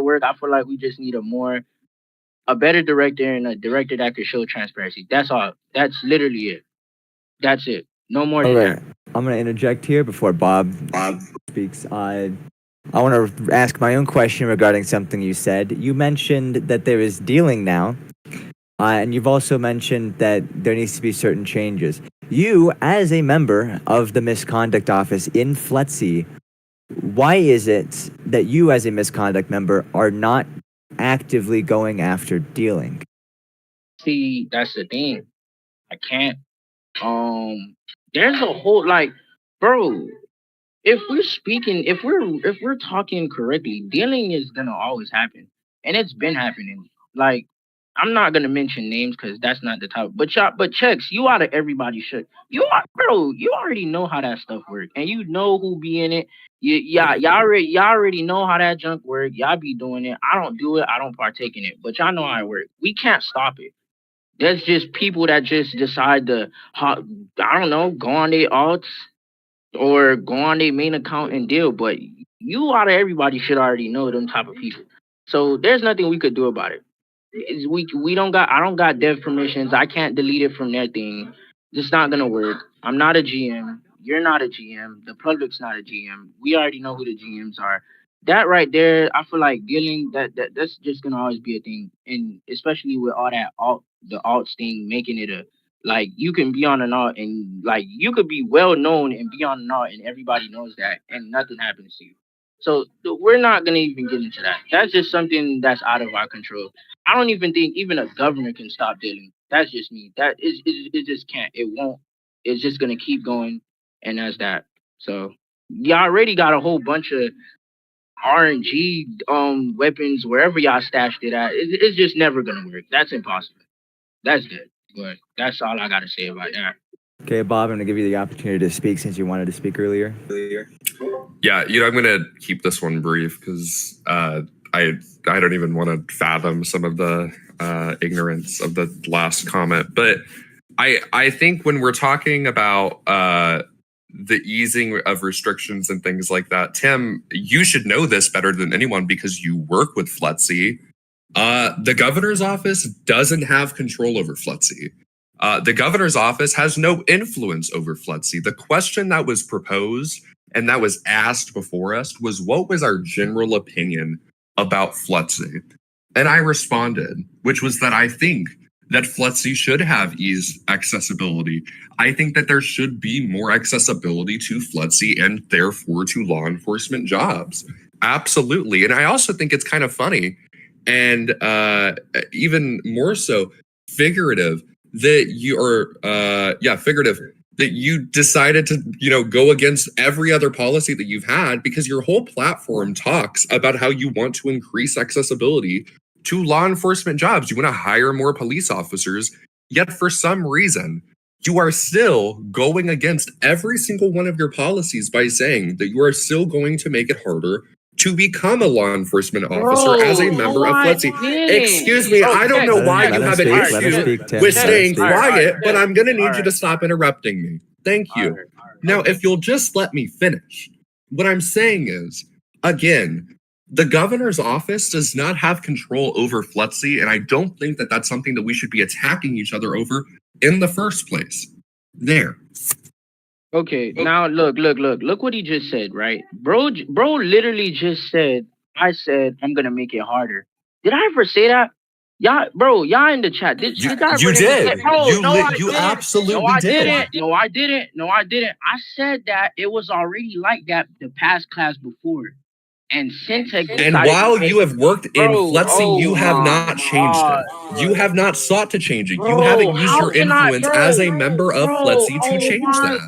work. I feel like we just need a better director and a director that could show transparency. That's all. That's literally it. That's it. No more All than right, that. I'm gonna interject here before Bob speaks. I want to ask my own question regarding something you said. You mentioned that there is dealing now, and you've also mentioned that there needs to be certain changes. You, as a member of the misconduct office in FLETC, why is it that you, as a misconduct member, are not actively going after dealing? See, that's the thing. I can't. There's a whole like, bro. If we're talking correctly, dealing is gonna always happen, and it's been happening. Like, I'm not gonna mention names because that's not the topic. But checks, you out of everybody should. You are, bro. You already know how that stuff work, and you know who be in it. Y'all already know how that junk work. Y'all be doing it. I don't do it. I don't partake in it. But y'all know how it work. We can't stop it. There's just people that just decide to, I don't know, go on their alts or go on their main account and deal. But you out of everybody should already know them type of people. So there's nothing we could do about it. We don't got I don't got dev permissions. I can't delete it from their thing. It's not gonna work. I'm not a GM. You're not a GM. The public's not a GM. We already know who the GMs are. That right there, I feel like dealing that's just gonna always be a thing. And especially with all that the alts thing making it a like you can be on an alt and like you could be well known and be on an alt and everybody knows that and nothing happens to you. So we're not gonna even get into that. That's just something that's out of our control. I don't even think even a government can stop dealing. That's just me. That is it just can't. It won't. It's just gonna keep going, and that's that. So y'all already got a whole bunch of RNG weapons wherever y'all stashed it at. It's just never gonna work. That's impossible. That's good. But that's all I gotta say about that. Okay, Bob, I'm going to give you the opportunity to speak since you wanted to speak earlier. Yeah, I'm going to keep this one brief because I don't even want to fathom some of the ignorance of the last comment. But I think when we're talking about the easing of restrictions and things like that, Tim, you should know this better than anyone because you work with FLETC. The governor's office doesn't have control over FLETC. The governor's office has no influence over FLETC. The question that was proposed and that was asked before us was what was our general opinion about FLETC? And I responded, which was that I think that FLETC should have ease accessibility. I think that there should be more accessibility to FLETC and therefore to law enforcement jobs. Absolutely. And I also think it's kind of funny and even more so figurative that you are figurative that you decided to go against every other policy that you've had because your whole platform talks about how you want to increase accessibility to law enforcement jobs. You want to hire more police officers, yet for some reason you are still going against every single one of your policies by saying that you are still going to make it harder to become a law enforcement officer as a member of FLETC. Excuse me, I don't know why you have an issue with staying quiet, but I'm going to need you to stop interrupting me. Thank you. Now, if you'll just let me finish, what I'm saying is, again, the governor's office does not have control over FLETC, and I don't think that that's something that we should be attacking each other over in the first place. There. Okay, now look what he just said, right? Bro literally just said, I said I'm gonna make it harder. Did I ever say that? Y'all in the chat. Did I You really did. say, bro, You absolutely did. No, I didn't. No, I didn't. I said that it was already like that the past class before. And Syntax and while you have worked in FLETC, you have not changed it. You have not sought to change it. You haven't used your influence as a member of FLETC to change that.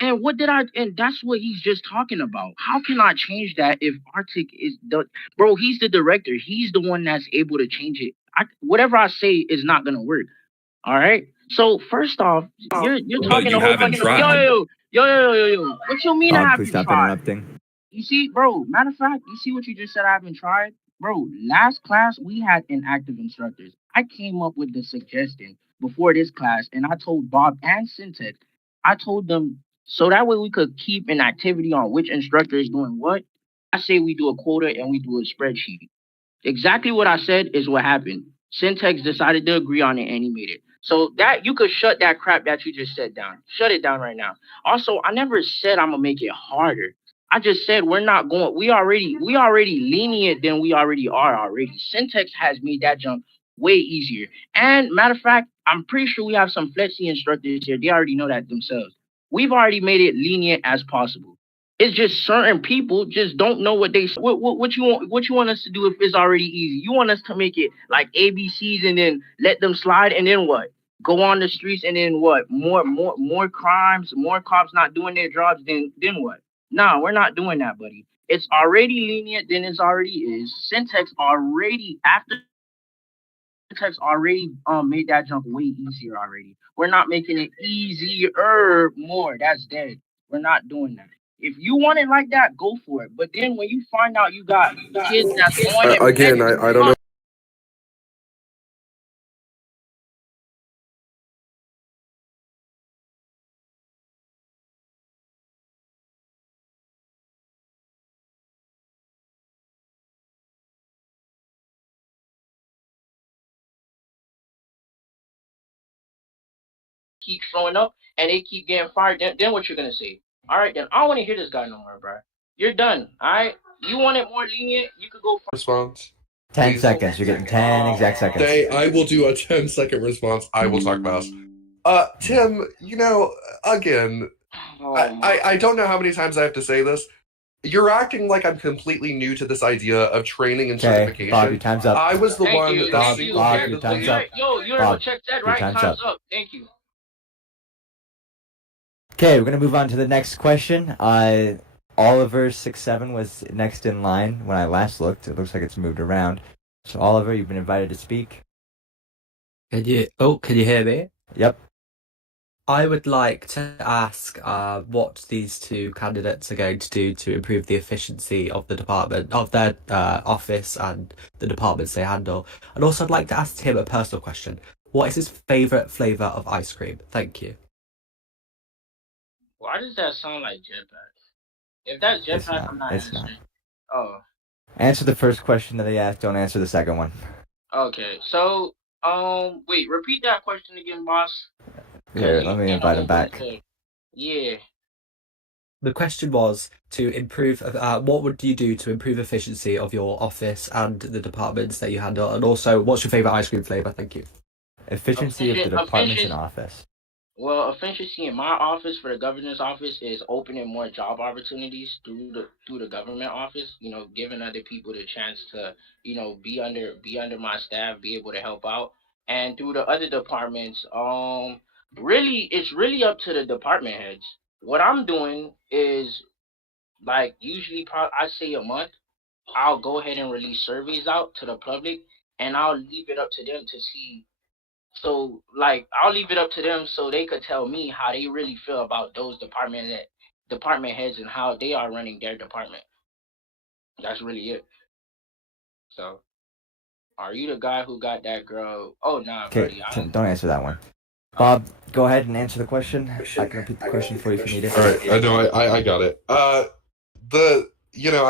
And what did I? And that's what he's just talking about. How can I change that if Arctic is the bro? He's the director. He's the one that's able to change it. Whatever I say is not gonna work. All right. So first off, you're talking a whole bunch of yo. What you mean I Bob, haven't please stop tried? interrupting. You see, bro, matter of fact, you see what you just said I haven't tried? Bro, last class we had inactive instructors. I came up with the suggestion before this class and I told Bob and Syntax, I told them so that way we could keep an activity on which instructor is doing what. I say we do a quota and we do a spreadsheet. Exactly what I said is what happened. Syntex decided to agree on it and he made it. So that you could shut that crap that you just said down. Shut it down right now. Also, I never said I'm gonna make it harder. I just said we're not going. We already lenient than we already are already. Syntex has made that jump way easier. And matter of fact, I'm pretty sure we have some flexi instructors here. They already know that themselves. We've already made it lenient as possible. It's just certain people just don't know what you want us to do if it's already easy. You want us to make it like ABCs and then let them slide and then what? Go on the streets and then what? More crimes, more cops not doing their jobs. Then what? No, we're not doing that, buddy. It's already lenient. Then it's already is. Syntax already after Syntax already made that jump way easier already. We're not making it easier more. That's dead. We're not doing that. If you want it like that, go for it. But then when you find out you got kids that's going and Again, begging, I don't know. keep showing up and they keep getting fired, then what you're gonna say? All right, then I don't want to hear this guy no more, bro. You're done. All right. You want it more lenient? You could go. Response. 10 Please. seconds. You're getting 10 exact seconds. I will do a 10-second response. I will talk fast. Tim, again, I don't know how many times I have to say this. You're acting like I'm completely new to this idea of training and Okay, certification. Bob, your time's up. I was the Thank one you, that thank you. Bob, single-handedly- your time's up. Yo, you heard Bob, what Check said, your right? time's Time's up. up. Thank you. Okay, we're gonna move on to the next question. Oliver67 was next in line when I last looked. It looks like it's moved around. So Oliver, you've been invited to speak. Can you hear me? Yep. I would like to ask what these two candidates are going to do to improve the efficiency of the department, of their office and the departments they handle. And also I'd like to ask Tim a personal question. What is his favourite flavour of ice cream? Thank you. Why does that sound like Jetpack? If that's It's Jetpack, not. I'm not It's answering. not. Oh, Answer the first question that he asked. Don't answer the second one. okay. So, wait, repeat that question again, boss. Here, let me invite him back. Yeah. The question was to improve, what would you do to improve efficiency of your office and the departments that you handle? And also, what's your favourite ice cream flavour? Thank you. Efficiency of the departments in office. Well, efficiency in my office for the governor's office is opening more job opportunities through the government office. You know, giving other people the chance to, be under my staff, be able to help out, and through the other departments, really, it's really up to the department heads. What I'm doing is like usually, I say a month, I'll go ahead and release surveys out to the public, and I'll leave it up to them to see. So like I'll leave it up to them so they could tell me how they really feel about those department heads and how they are running their department. That's really it. So are you the guy who got that girl? Oh nah, Okay, buddy. don't answer that one. Bob, go ahead and answer the question. I can repeat the question for you if you need it. All right, I know, I got it.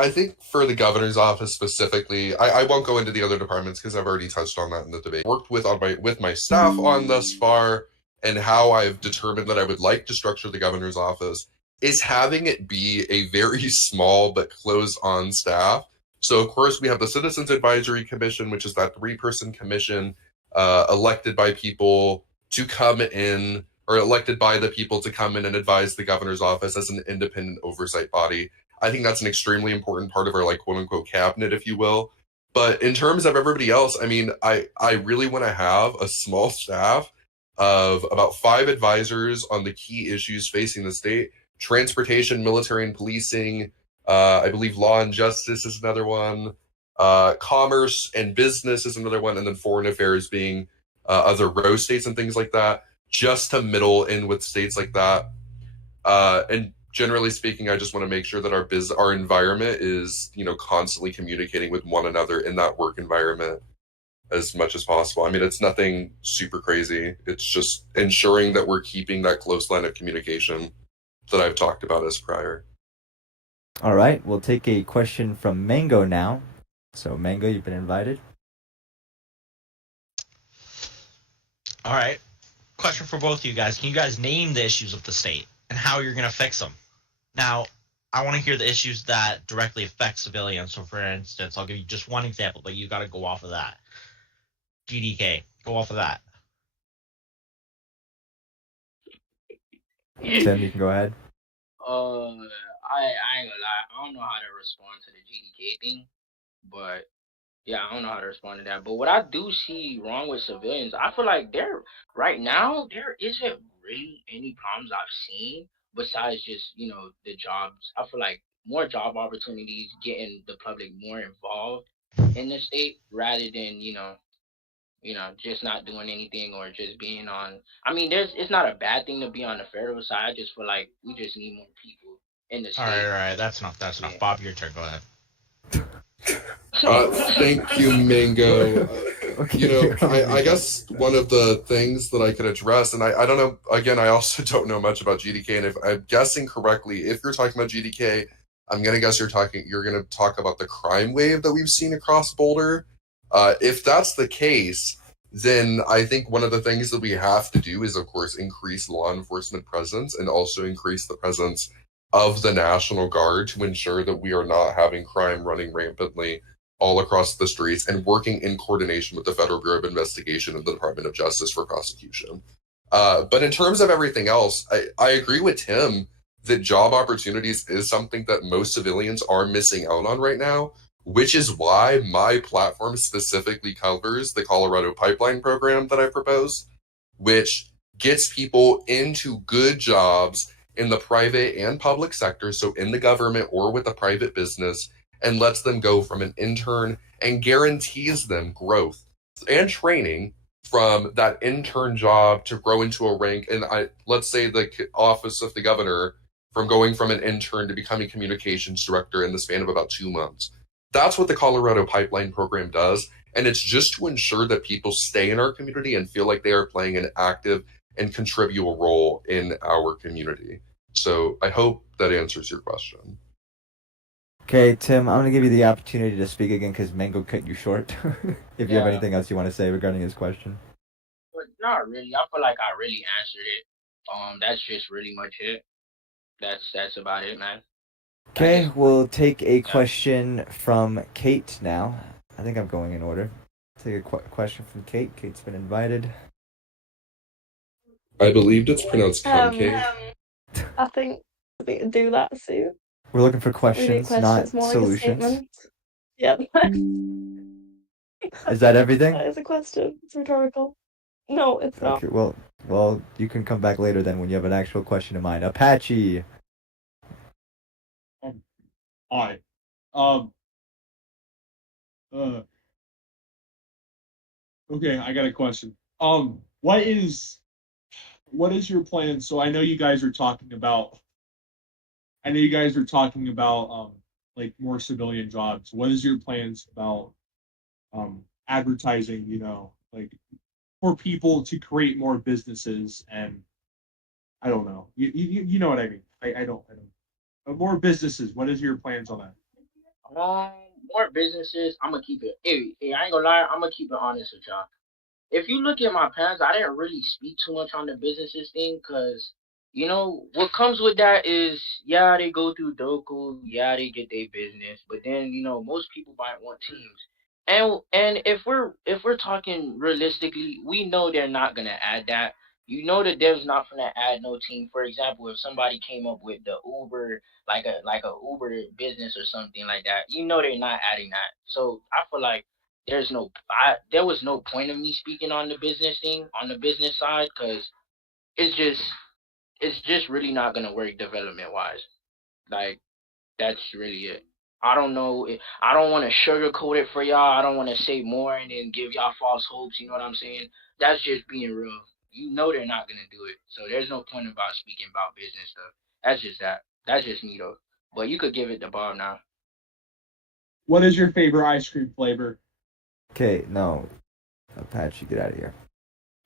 I think for the governor's office specifically, I won't go into the other departments because I've already touched on that in the debate. Worked with my staff on thus far, and how I've determined that I would like to structure the governor's office is having it be a very small but close-on staff. So of course we have the Citizens Advisory Commission, which is that 3-person commission elected by people to come in, or elected by the people to come in and advise the governor's office as an independent oversight body. I think that's an extremely important part of our quote unquote cabinet, if you will. But in terms of everybody else, I mean, I really want to have a small staff of about 5 advisors on the key issues facing the state: transportation, military and policing. I believe law and justice is another one. Commerce and business is another one, and then foreign affairs being other row states and things like that, just to middle in with states like that. And generally speaking, I just want to make sure that our environment is, constantly communicating with one another in that work environment as much as possible. I mean, it's nothing super crazy. It's just ensuring that we're keeping that close line of communication that I've talked about as prior. All right, we'll take a question from Mango now. So, Mango, you've been invited. All right. Question for both of you guys. Can you guys name the issues of the state and how you're going to fix them? Now, I want to hear the issues that directly affect civilians. So, for instance, I'll give you just one example, but you got to go off of that. GDK, go off of that. Tim, you can go ahead. I ain't gonna lie. I don't know how to respond to the GDK thing, but yeah, I don't know how to respond to that. But what I do see wrong with civilians, I feel like right now there isn't really any problems I've seen besides just the jobs. I feel like more job opportunities, getting the public more involved in the state rather than just not doing anything or just being on. I mean, it's not a bad thing to be on the federal side. I just feel like we just need more people in the state. All right. That's enough. Yeah. Bob, your turn. Go ahead. Thank you, Mango. I guess one of the things that I could address, and I don't know, again, I also don't know much about GDK, and if I'm guessing correctly, if you're talking about GDK, I'm gonna guess you're gonna talk about the crime wave that we've seen across Boulder. If that's the case, then I think one of the things that we have to do is, of course, increase law enforcement presence and also increase the presence of the National Guard to ensure that we are not having crime running rampantly all across the streets and working in coordination with the Federal Bureau of Investigation and the Department of Justice for prosecution. But in terms of everything else, I agree with Tim that job opportunities is something that most civilians are missing out on right now, which is why my platform specifically covers the Colorado Pipeline Program that I propose, which gets people into good jobs in the private and public sector, so in the government or with a private business, and lets them go from an intern and guarantees them growth and training from that intern job to grow into a rank. And let's say the office of the governor, from going from an intern to becoming communications director in the span of about 2 months. That's what the Colorado Pipeline Program does. And it's just to ensure that people stay in our community and feel like they are playing an active and contributive role in our community. So I hope that answers your question. Okay, Tim, I'm gonna give you the opportunity to speak again because Mango cut you short. If you have Yeah. anything else you want to say regarding his question. But not really. I feel like I really answered it. That's just really much it. That's about it, man. Okay, we'll take a question from Kate now. I think I'm going in order. Take a question from Kate. Kate's been invited. I believed it's pronounced concave. I think we can do that soon. We're looking for We do questions, not more like a solutions. statement. Yep. Is that everything? That is a question. It's rhetorical. No, it's not. Okay, well, you can come back later then when you have an actual question in mind. Apache. Hi. Okay, I got a question. What is your plan? So I know you guys are talking about like more civilian jobs. What is your plans about advertising, like for people to create more businesses and I don't know. You know what I mean. I don't. More businesses. What is your plans on that? More businesses. I'm gonna keep it. Hey, I ain't gonna lie. I'm gonna keep it honest with y'all. If you look at my past, I didn't really speak too much on the businesses thing because what comes with that is they go through Doku, they get their business, but then most people might want teams. And if we're talking realistically, we know they're not gonna add that. You know that dev's not gonna add no team. For example, if somebody came up with the Uber, like a Uber business or something like that, they're not adding that. So I feel like there was no point of me speaking on the business thing on the business side because it's just really not gonna work development wise. Like that's really it. I don't know. I don't want to sugarcoat it for y'all. I don't want to say more and then give y'all false hopes. You know what I'm saying? That's just being real. They're not gonna do it. So there's no point about speaking about business stuff. That's just that. That's just me though. But you could give it to Bob now. What is your favorite ice cream flavor? Okay, no. Apache, get out of here.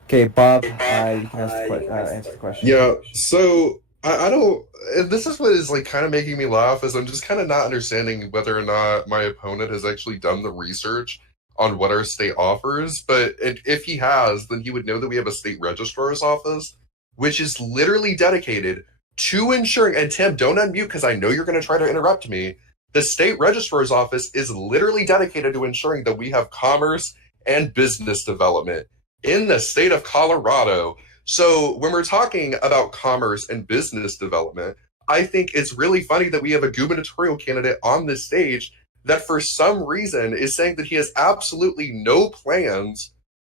Okay, Bob, you can answer the question. Yeah, so I don't. This is what is like kind of making me laugh, is I'm just kind of not understanding whether or not my opponent has actually done the research on what our state offers. But if he has, then he would know that we have a state registrar's office, which is literally dedicated to ensuring. And Tim, don't unmute because I know you're going to try to interrupt me. The state registrar's office is literally dedicated to ensuring that we have commerce and business development in the state of Colorado. So when we're talking about commerce and business development, I think it's really funny that we have a gubernatorial candidate on this stage that for some reason is saying that he has absolutely no plans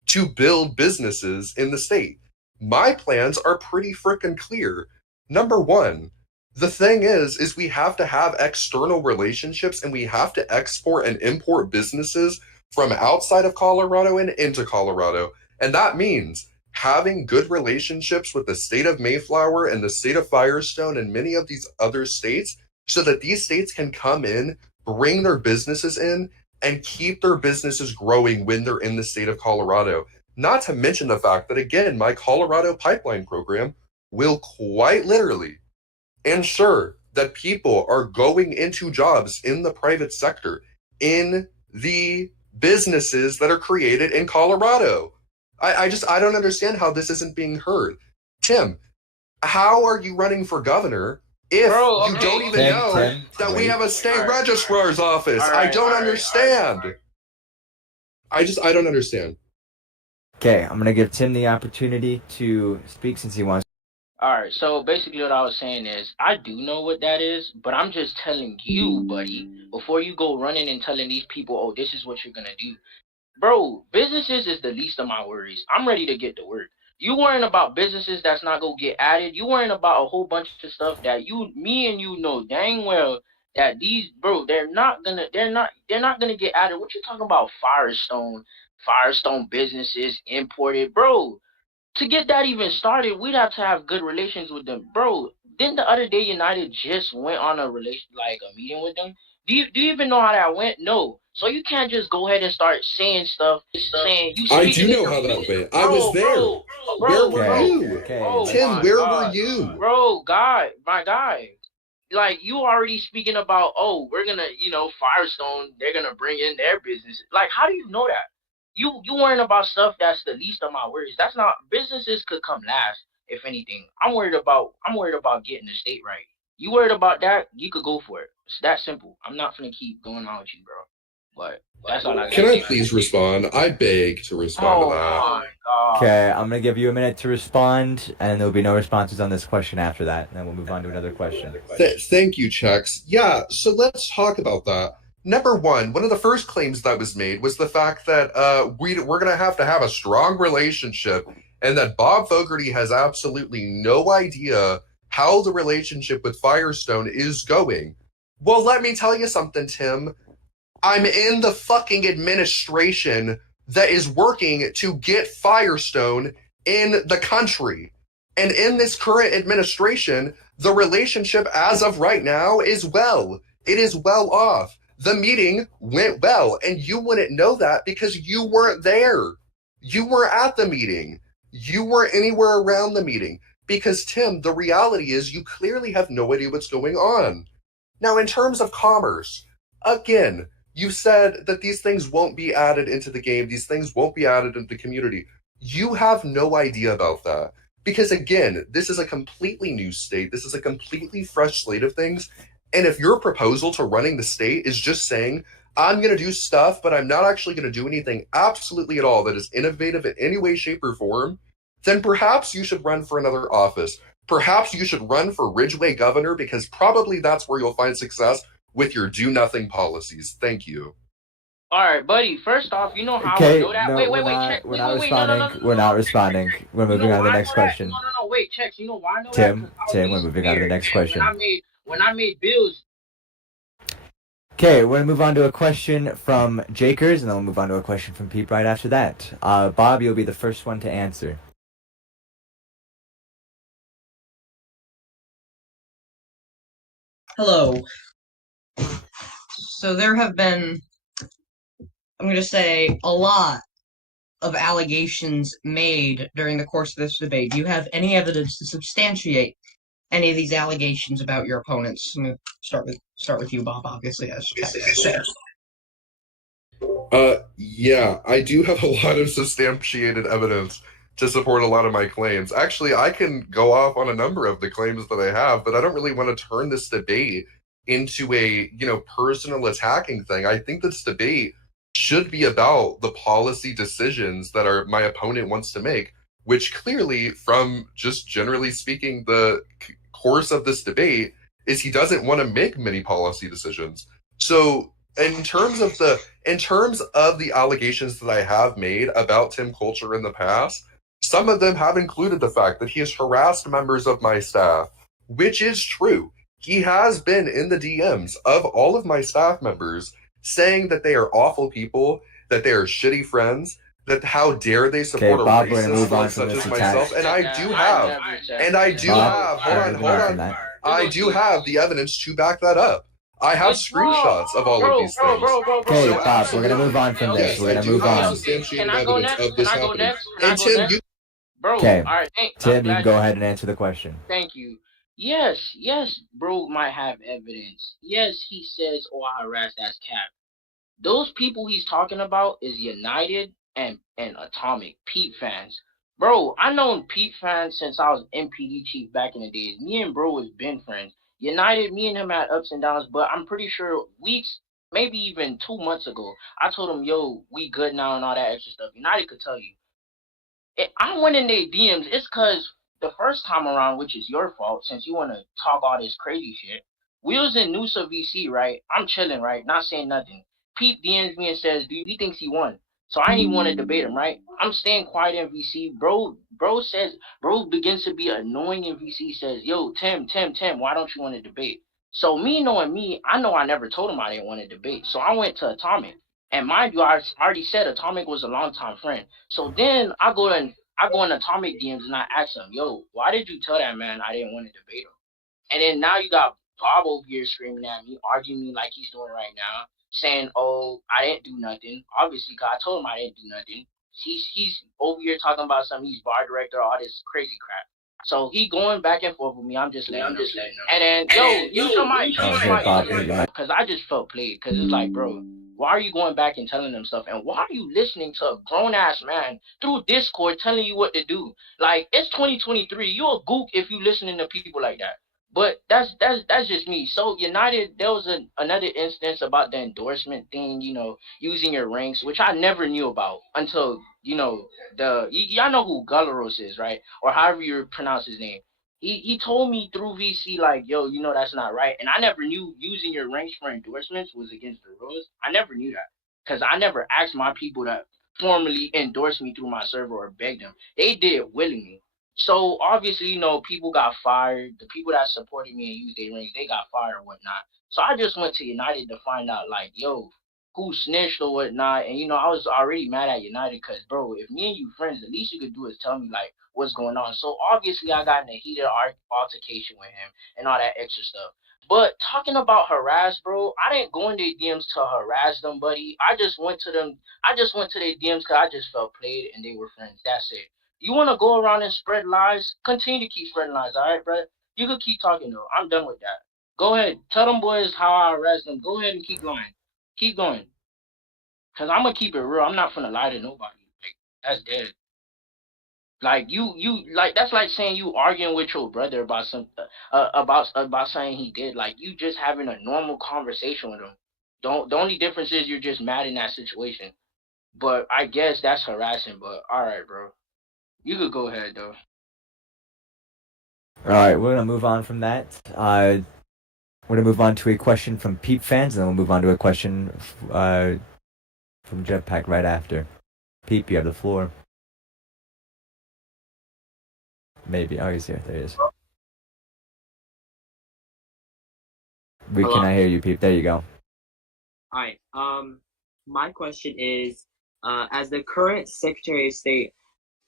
to build businesses in the state. My plans are pretty freaking clear. Number one, the thing is we have to have external relationships and we have to export and import businesses from outside of Colorado and into Colorado. And that means having good relationships with the state of Mayflower and the state of Firestone and many of these other states so that these states can come in, bring their businesses in, and keep their businesses growing when they're in the state of Colorado. Not to mention the fact that, again, my Colorado pipeline program will quite literally ensure that people are going into jobs in the private sector, in the businesses that are created in Colorado. I don't understand how this isn't being heard. Tim, how are you running for governor if you don't even know that we have a state registrar's office? I don't understand. I don't understand. Okay, I'm gonna give Tim the opportunity to speak since he wants. All right, so basically what I was saying is I do know what that is, but I'm just telling you, buddy, before you go running and telling these people, oh, this is what you're gonna do. Bro, businesses is the least of my worries. I'm ready to get to work. You worrying about businesses that's not gonna get added. You worrying about a whole bunch of stuff that me and you know dang well that these, bro, they're not gonna get added. What you talking about? Firestone businesses imported, bro. To get that even started, we'd have to have good relations with them, bro. Didn't the other day United just went on a meeting with them? Do you even know how that went? No. So you can't just go ahead and start saying stuff, saying you. I do know how that went. I was there. Where were you? Tim, where were you? Bro, my guy. Like, you already speaking about, oh, we're gonna, Firestone, they're gonna bring in their business. Like, how do you know that? You worrying about stuff that's the least of my worries. That's not, businesses could come last, if anything. I'm worried about getting the state right. You worried about that, you could go for it. It's that simple. I'm not gonna keep going on with you, bro. But that's all I got. Can I please respond? I beg to respond to that. My God. Okay, I'm gonna give you a minute to respond, and there'll be no responses on this question after that, and then we'll move on to another question. Thank you, Chex. Yeah, so let's talk about that. Number one of the first claims that was made was the fact that we're going to have a strong relationship, and that Bob Fogarty has absolutely no idea how the relationship with Firestone is going. Well, let me tell you something, Tim. I'm in the fucking administration that is working to get Firestone in the country. And in this current administration, the relationship as of right now is well. It is well off. The meeting went well, and you wouldn't know that because you weren't there. You weren't at the meeting. You weren't anywhere around the meeting. Because, Tim, the reality is you clearly have no idea what's going on. Now, in terms of commerce, again, you said that these things won't be added into the game. These things won't be added into the community. You have no idea about that. Because, again, this is a completely new state. This is a completely fresh slate of things. And if your proposal to running the state is just saying, I'm going to do stuff, but I'm not actually going to do anything absolutely at all that is innovative in any way, shape, or form, then perhaps you should run for another office. Perhaps you should run for Ridgeway governor, because probably that's where you'll find success with your do-nothing policies. Thank you. All right, buddy. First off, you know how Okay, I know that? no, Wait, we're check. not responding. We're not responding. We're moving on to the next question. No, wait, check. You know why I know Tim, that? 'Cause we're moving on to the next question. When I made bills. Okay, we're gonna move on to a question from Jakers, and then we'll move on to a question from Pete right after that. Bob, you'll be the first one to answer. Hello. So there have been, I'm going to say, a lot of allegations made during the course of this debate. Do you have any evidence to substantiate any of these allegations about your opponents? I'm gonna start with you, Bob. Obviously, as said. Yeah, I do have a lot of substantiated evidence to support a lot of my claims. Actually, I can go off on a number of the claims that I have, but I don't really want to turn this debate into a, personal attacking thing. I think this debate should be about the policy decisions that my opponent wants to make, which clearly, from just generally speaking, the course of this debate is he doesn't want to make many policy decisions. So in terms of the allegations that I have made about Tim Coulter in the past, some of them have included the fact that he has harassed members of my staff, which is true. He has been in the DMs of all of my staff members saying that they are awful people, that they are shitty friends, that how dare they support Bob, a we're gonna move racist on like from such this as attack. myself. And I do Bob, have, hold on. I do have the evidence to back that up. I have screenshots of all of these things. Okay, Bob, we're gonna move on from this. We're gonna move on. Can I go next? Can I go next? And Tim, you Bro, Okay. all right, Tim, you can go ahead and answer the question. Thank you. Yes, bro might have evidence. Yes, he says, oh, I harassed, that's cap. Those people he's talking about is United and Atomic, Pete fans. Bro, I known Pete fans since I was MPD chief back in the days. Me and bro has been friends. United, me and him had ups and downs, but I'm pretty sure weeks, maybe even 2 months ago, I told him, yo, we good now and all that extra stuff. United could tell you. I went in their DMs. It's because the first time around, which is your fault, since you want to talk all this crazy shit. We was in Noosa VC, right? I'm chilling, right? Not saying nothing. Pete DMs me and says, he thinks he won. So I ain't even want to debate him, right? I'm staying quiet in VC. Bro begins to be annoying in VC, says, yo, Tim, why don't you want to debate? So me knowing me, I know I never told him I didn't want to debate. So I went to Atomic. And mind you, I already said Atomic was a longtime friend. So then I go in Atomic DMs and I ask him, yo, why did you tell that man I didn't want to debate him? And then now you got Bob over here screaming at me, arguing me like he's doing right now, saying, oh, I didn't do nothing. Obviously, because I told him I didn't do nothing. He's over here talking about something, he's bar director, all this crazy crap. So he going back and forth with me. I'm just letting him. And then, you might, because I just felt played. Because it's like, bro, why are you going back and telling them stuff? And why are you listening to a grown ass man through Discord telling you what to do? Like, it's 2023. You a gook if you listening to people like that. But that's just me. So United, there was another instance about the endorsement thing, using your ranks, which I never knew about until, y'all know who Gularos is, right? Or however you pronounce his name. He told me through VC, like, yo, that's not right. And I never knew using your ranks for endorsements was against the rules. I never knew that. Because I never asked my people to formally endorse me through my server or beg them. They did willingly. So obviously, people got fired. The people that supported me and used their rings, they got fired or whatnot. So I just went to United to find out, like, yo, who snitched or whatnot. And I was already mad at United because, bro, if me and you friends, the least you could do is tell me like what's going on. So obviously, I got in a heated altercation with him and all that extra stuff. But talking about harass, bro, I didn't go in their DMs to harass them, buddy. I just went to their DMs because I just felt played and they were friends. That's it. You want to go around and spread lies? Continue to keep spreading lies, all right, bro? You can keep talking, though. I'm done with that. Go ahead. Tell them boys how I harass them. Go ahead and keep going. Keep going. Because I'm going to keep it real. I'm not going to lie to nobody. Like, that's dead. Like, you like, that's like saying you arguing with your brother about about saying he did. Like, you just having a normal conversation with him. The only difference is you're just mad in that situation. But I guess that's harassing, but all right, bro. You could go ahead, though. All right, we're gonna move on from that. We're gonna move on to a question from Pete fans, and then we'll move on to a question from Jetpack right after. Pete, you have the floor. Maybe. Oh, he's here. There he is. We Hello? cannot hear you, Pete. There you go. Alright, my question is, as the current Secretary of State,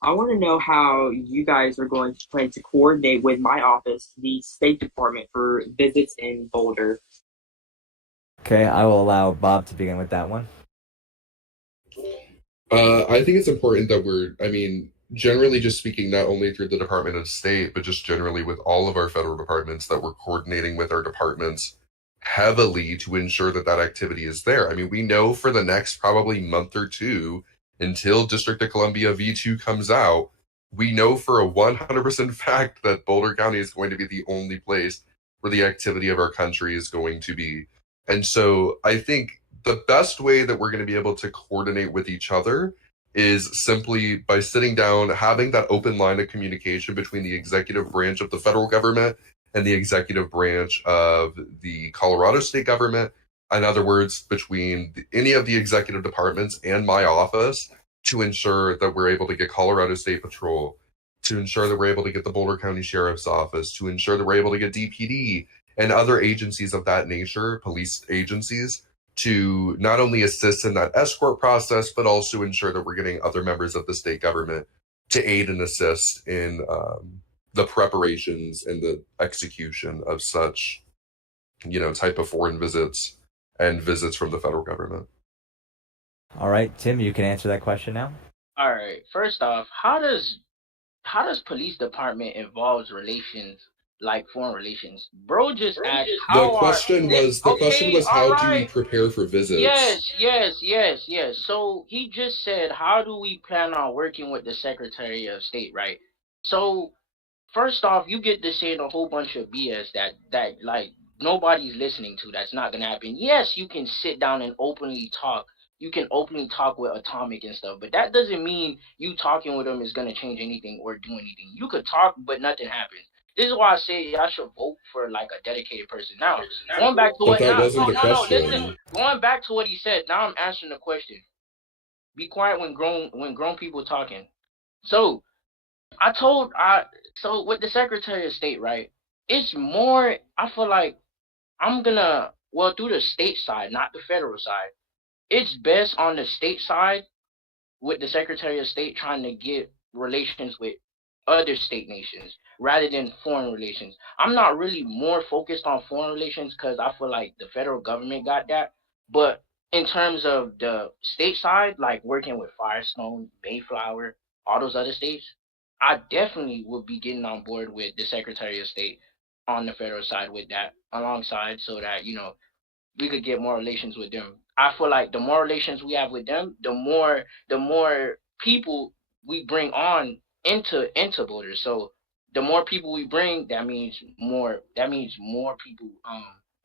I want to know how you guys are going to plan to coordinate with my office, the State Department, for visits in Boulder. Okay, I will allow Bob to begin with that one. I think it's important that generally just speaking, not only through the Department of State, but just generally with all of our federal departments, that we're coordinating with our departments heavily to ensure that that activity is there. I mean, we know for the next probably month or two, until District of Columbia V2 comes out, we know for a 100% fact that Boulder County is going to be the only place where the activity of our country is going to be. And so I think the best way that we're going to be able to coordinate with each other is simply by sitting down, having that open line of communication between the executive branch of the federal government and the executive branch of the Colorado state government. In other words, between any of the executive departments and my office, to ensure that we're able to get Colorado State Patrol, to ensure that we're able to get the Boulder County Sheriff's Office, to ensure that we're able to get DPD and other agencies of that nature, police agencies, to not only assist in that escort process, but also ensure that we're getting other members of the state government to aid and assist in the preparations and the execution of such, type of foreign visits and visits from the federal government. All right, Tim, you can answer that question now. All right. First off, how does police department involves relations like foreign relations? Bro just asked The question was how do you prepare for visits? Yes. So he just said, how do we plan on working with the Secretary of State, right? So first off, you get to saying a whole bunch of BS that like nobody's listening to. That's not gonna happen. Yes, you can sit down and openly talk. You can openly talk with Atomic and stuff, but that doesn't mean you talking with them is gonna change anything or do anything. You could talk, but nothing happens. This is why I say I should vote for like a dedicated person. Now, going back to what listen. Going back to what he said. Now I'm answering the question. Be quiet when grown people talking. So so with the Secretary of State, right? It's more. I feel like through the state side, not the federal side. It's best on the state side with the Secretary of State trying to get relations with other state nations rather than foreign relations. I'm not really more focused on foreign relations because I feel like the federal government got that. But in terms of the state side, like working with Firestone, Mayflower, all those other states, I definitely would be getting on board with the Secretary of State on the federal side with that alongside so that, we could get more relations with them. I feel like the more relations we have with them, the more people we bring on into Boulder. So the more people we bring, that means more people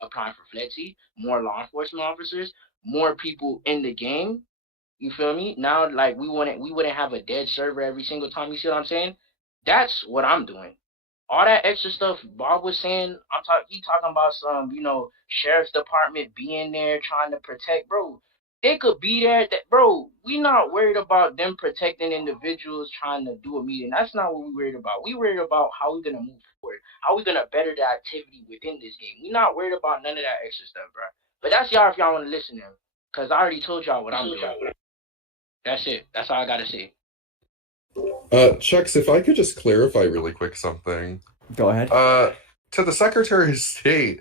applying for flexi, more law enforcement officers, more people in the game. You feel me? Now like we wouldn't have a dead server every single time, you see what I'm saying? That's what I'm doing. All that extra stuff Bob was saying, he talking about some, sheriff's department being there trying to protect, bro. They could be there, bro. We not worried about them protecting individuals trying to do a meeting. That's not what we worried about. We worried about how we gonna move forward, how we gonna better the activity within this game. We not worried about none of that extra stuff, bro. But that's y'all if y'all want to listen to him, cause I already told y'all what I'm doing. That's it. That's all I gotta say. Chucks, if I could just clarify really quick something. Go ahead. To the Secretary of State,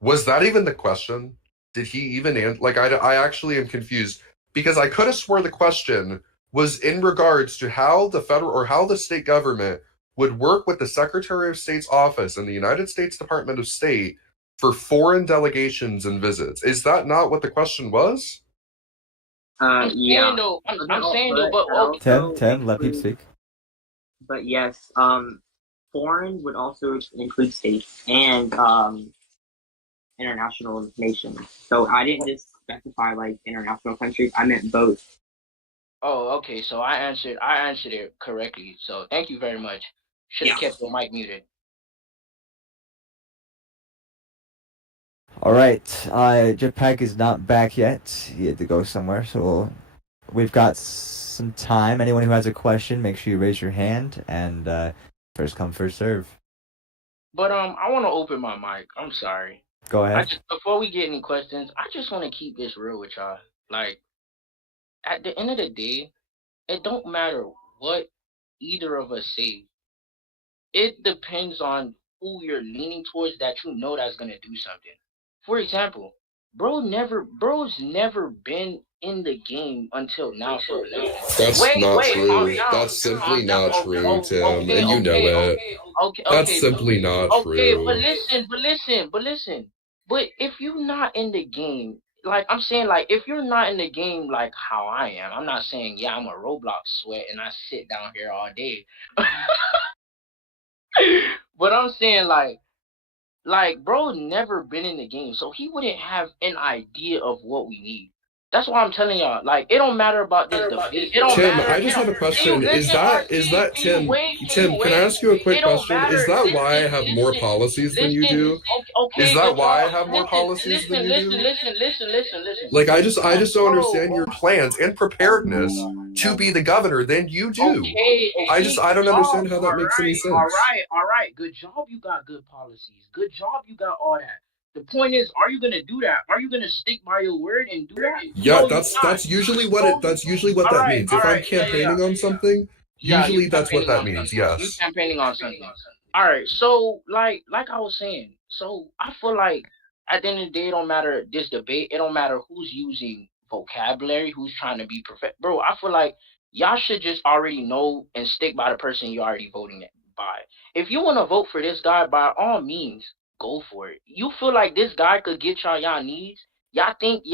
was that even the question? Did he even answer? Like, I actually am confused because I could have swore the question was in regards to how the federal or how the state government would work with the Secretary of State's office and the United States Department of State for foreign delegations and visits. Is that not what the question was? Yeah. I'm saying though, but Tim, let people speak. But yes, foreign would also include states and international nations. So I didn't just specify like international countries. I meant both. Oh, okay. So I answered it correctly. So thank you very much. Should have kept the mic muted. All right. Jetpack is not back yet. He had to go somewhere, so we've got some time. Anyone who has a question, make sure you raise your hand, and first come, first serve. But I want to open my mic. I'm sorry. Go ahead. Before we get any questions, I just want to keep this real with y'all. Like, at the end of the day, it don't matter what either of us say. It depends on who you're leaning towards that that's going to do something. For example, bro's never been in the game until now for a living. That's Wait, not wait, calm true. down, That's simply calm down. not Okay, true, Tim, okay, and you know okay, it. okay, okay, That's okay, simply not okay, but true. listen. But if you're not in the game, like I'm saying, like if you're not in the game, like how I am, I'm not saying yeah, I'm a Roblox sweat and I sit down here all day. But I'm saying like bro never been in the game, so he wouldn't have an idea of what we need. That's why I'm telling y'all, like it don't matter about this debate. It don't Tim, matter. I It just have don't. a Can you question. listen, Is RT? that Can you Tim? wait? Can you Tim, can I wait? ask you a quick It don't question? Is matter. that why I Listen, have more policies than you listen. do? Is Okay, that good why I job. have more policies than you do? Listen. Like I just don't Bro, understand your plans and preparedness to be the governor than you do. okay, I good don't job. understand how that makes any sense. All right. Good job. You got good policies. Good job. You got all that. The point is, are you gonna do that? Are you gonna stick by your word and do that? Yeah, No, you're not. that's usually what that means. All If I'm right, campaigning on something, yeah. You usually that's what campaigning that on means. something. You Yes. campaigning on something. All right. So like I was saying, so I feel like at the end of the day, it don't matter this debate. It don't matter who's using vocabulary, who's trying to be perfect. Bro, I feel like y'all should just already know and stick by the person you already voting by. If you want to vote for this guy, by all means, go for it. You feel like this guy could get y'all needs. Y'all think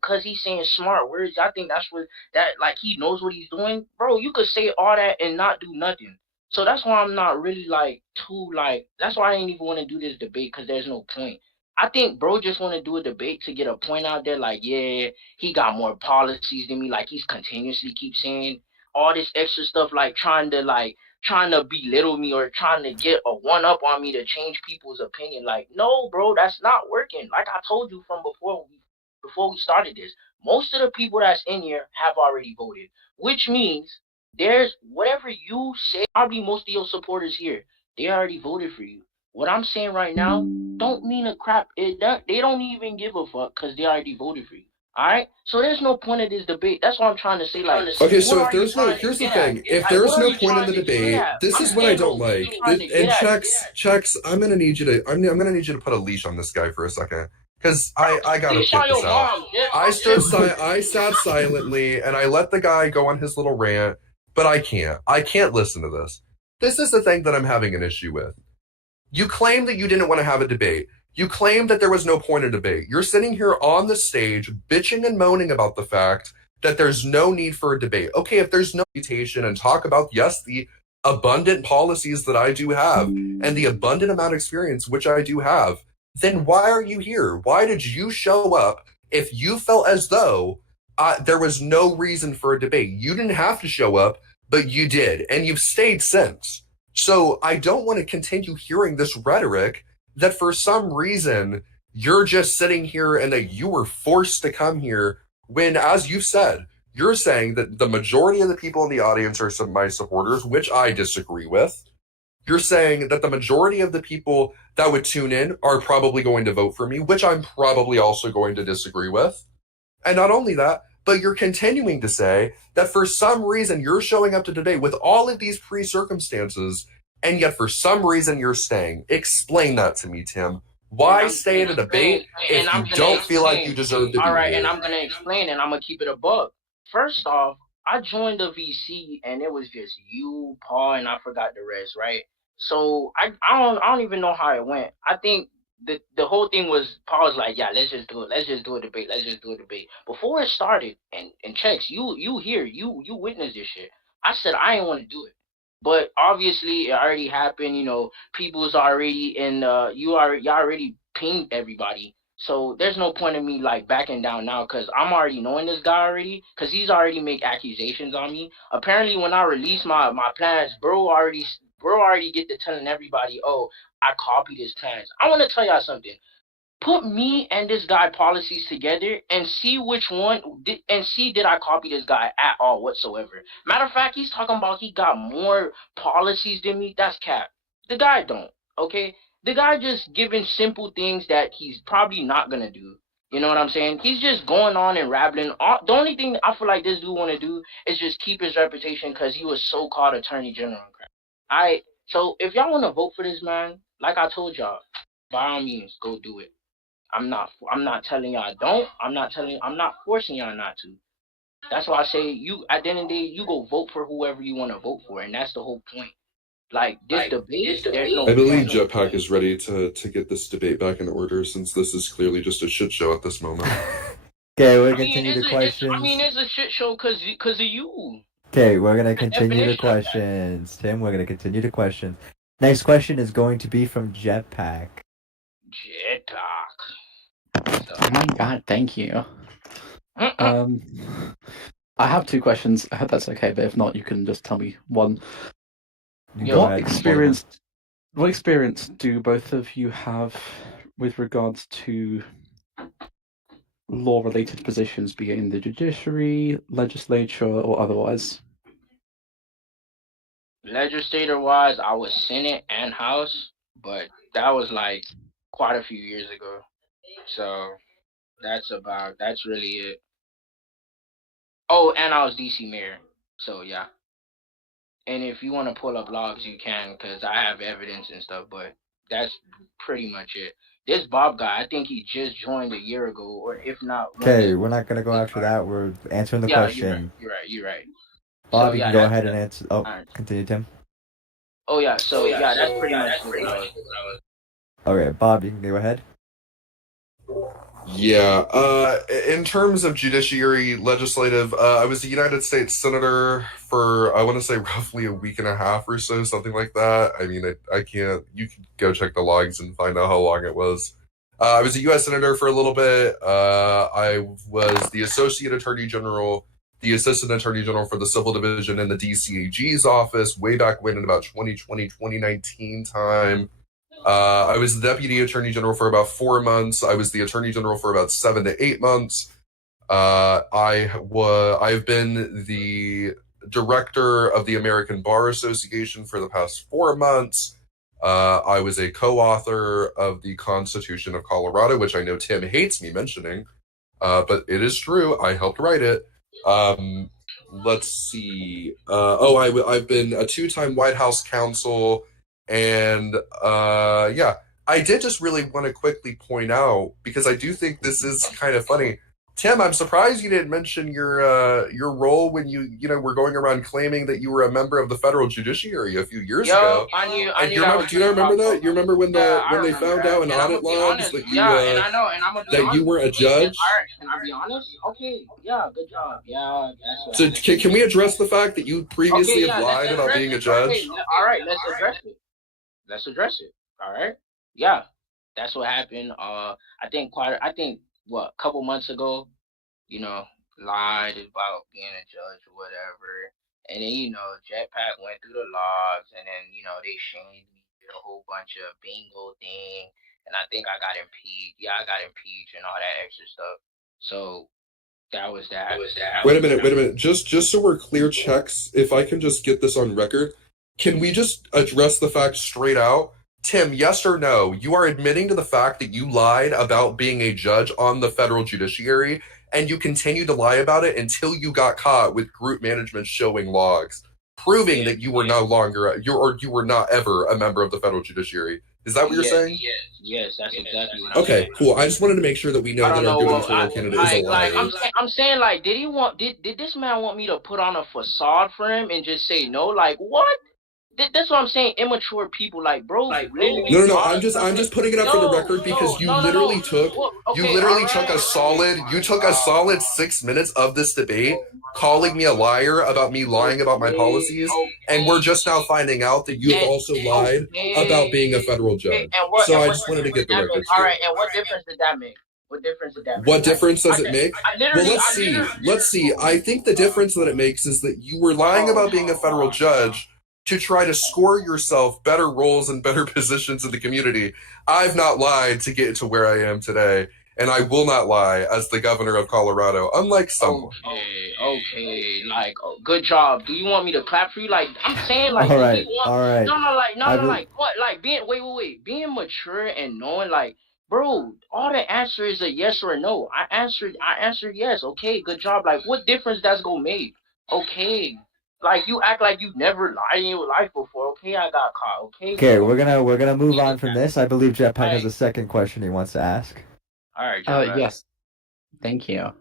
cause he's saying smart words, y'all think that's what that like he knows what he's doing? Bro, you could say all that and not do nothing. So that's why I'm not really like too like. That's why I didn't even want to do this debate because there's no point. I think bro just want to do a debate to get a point out there. Like yeah, he got more policies than me. Like he's continuously keep saying all this extra stuff, trying to belittle me or trying to get a one up on me to change people's opinion. Like no, bro, that's not working. Like I told you from before we started this, most of the people that's in here have already voted, which means there's whatever you say, probably most of your supporters here, they already voted for you. What I'm saying right now don't mean a crap. They don't even give a fuck because they already voted for you. All right, so there's no point of this debate. That's what I'm trying to say. Like, Okay, what so if are you there's no, trying to here's the get at? thing. If Like, what there's are no you point in trying the to get debate, at? this I'm is what I saying don't though, what are like. you trying to And get at? checks, I'm gonna need you to, I'm gonna need you to put a leash on this guy for a second, because I gotta Leash get on your this out. mom, bitch. I sat silently and I let the guy go on his little rant, but I can't listen to this. This is the thing that I'm having an issue with. You claim that you didn't want to have a debate. You claim that there was no point in debate. You're sitting here on the stage bitching and moaning about the fact that there's no need for a debate. Okay, if there's no reputation and talk about, yes, the abundant policies that I do have and the abundant amount of experience which I do have, then why are you here? Why did you show up if you felt as though there was no reason for a debate? You didn't have to show up, but you did, and you've stayed since. So I don't want to continue hearing this rhetoric that for some reason you're just sitting here and that you were forced to come here when, as you said, you're saying that the majority of the people in the audience are some my supporters, which I disagree with. You're saying that the majority of the people that would tune in are probably going to vote for me, which I'm probably also going to disagree with. And not only that, but you're continuing to say that for some reason you're showing up to today with all of these pre-circumstances, and yet for some reason you're staying. Explain that to me, Tim. Why stay in a debate if you don't feel like you deserve to be All right, here? and I'm gonna explain, and I'm gonna keep it a buck. First off, I joined the VC, and it was just you, Paul, and I forgot the rest, right? So I don't even know how it went. I think the whole thing was Paul's like, yeah, let's just do it. Let's just do a debate. Let's just do a debate. Before it started, and checks, you here, you witnessed this shit. I said I didn't want to do it. But obviously, it already happened. You know, people's already in. Y'all already pinged everybody. So there's no point in me like backing down now because I'm already knowing this guy already because he's already make accusations on me. Apparently, when I release my plans, bro already get to telling everybody, oh, I copied his plans. I want to tell y'all something. Put me and this guy policies together and see which one and see did I copy this guy at all whatsoever. Matter of fact, he's talking about he got more policies than me. That's cap. The guy don't. Okay, the guy just giving simple things that he's probably not gonna do. You know what I'm saying? He's just going on and rambling. The only thing I feel like this dude want to do is just keep his reputation because he was so-called attorney general and crap. Alright, so if y'all want to vote for this man, like I told y'all, by all means, go do it. I'm not telling y'all don't. I'm not forcing y'all not to. That's why I say you at the end of the day, you go vote for whoever you want to vote for, and that's the whole point. Like this debate, there's no I believe point. Jetpack is ready to get this debate back in order, since this is clearly just a shit show at this moment. Okay, we're I gonna mean, continue the questions. it's a shit show because of you. Okay, we're gonna continue the definition of that. questions. Tim, we're gonna continue the questions. Next question is going to be from Jetpack. Jet Oh my god, thank you. I have two questions. I hope that's okay, but if not, you can just tell me one. Go What ahead. experience do both of you have with regards to law-related positions, be it in the judiciary, legislature, or otherwise? Legislator wise, I was Senate and House, but that was like quite a few years ago. So that's really it. Oh, and I was DC mayor. So yeah. And if you want to pull up logs, you can, because I have evidence and stuff. But that's pretty much it. This Bob guy, I think he just joined a year ago, or if not. Okay, we're not gonna go after that. We're answering the question. You're right. Bob, So, you yeah, can go that's- ahead and answer. Oh, alright. continue, Tim. Oh yeah. So yeah, that's pretty much what it was. Okay, Bob, you can go ahead. Yeah, in terms of judiciary, legislative, I was a United States Senator for, I want to say, roughly a week and a half or so, something like that. I mean, I can't, you can go check the logs and find out how long it was. I was a U.S. Senator for a little bit. I was the Associate Attorney General, the Assistant Attorney General for the Civil Division in the DCAG's office way back when in about 2020, 2019 time. I was the Deputy Attorney General for about 4 months. I was the Attorney General for about 7 to 8 months. I've been the Director of the American Bar Association for the past 4 months. I was a co-author of the Constitution of Colorado, which I know Tim hates me mentioning, but it is true. I helped write it. Let's see. I've been a 2-time White House counsel. And yeah, I did just really want to quickly point out, because I do think this is kind of funny. Tim, I'm surprised you didn't mention your role when you were going around claiming that you were a member of the federal judiciary a few years ago. I knew Do you not remember that? You remember when they found out in audit logs that you and I know, and I'm gonna be that honest. you were a judge? Can I be honest? Okay, yeah, good job. Yeah, that's So what can we address the fact that you previously have let's lied about address being a it. judge? Okay, all right, let's address it. All right. Yeah, that's what happened. I think a couple months ago, lied about being a judge or whatever, and then Jetpack went through the logs, and then they shamed me, did a whole bunch of bingo thing, and I think I got impeached. Yeah, I got impeached and all that extra stuff. So that was that. Wait a minute. Just so we're clear, checks, if I can just get this on record, can we just address the fact straight out? Tim, yes or no, you are admitting to the fact that you lied about being a judge on the federal judiciary, and you continued to lie about it until you got caught with group management showing logs, proving that you were no longer, you were not ever a member of the federal judiciary. Is that what you're saying? Yes, that's exactly what I'm Okay, saying. cool. I just wanted to make sure that we know that our gubernatorial candidate is a liar. I'm saying, like, did this man want me to put on a facade for him and just say no? Like, what? That's what I'm saying. Immature people, like, bro. No. I'm just putting it up for the record because you literally took a solid 6 minutes of this debate, calling me a liar about me lying about my policies, and we're just now finding out that you've also lied about being a federal judge. So I just wanted to get the record straight. All right, and what difference did that make? What difference does it make? Well, let's see. I think the difference that it makes is that you were lying about being a federal judge to try to score yourself better roles and better positions in the community. I've not lied to get to where I am today, and I will not lie as the governor of Colorado, unlike someone. Okay, like, good job. Do you want me to clap for you? Like, I'm saying, like, all right. being mature and knowing, like, bro, all the answer is a yes or a no. I answered yes. Okay, good job. Like, what difference that's gonna make? Okay. Like, you act like you've never lied in your life before. Okay, I got caught. Okay, we're gonna move on from this. I believe Jetpack has a second question he wants to ask. All right, Joe. Yes. Thank you.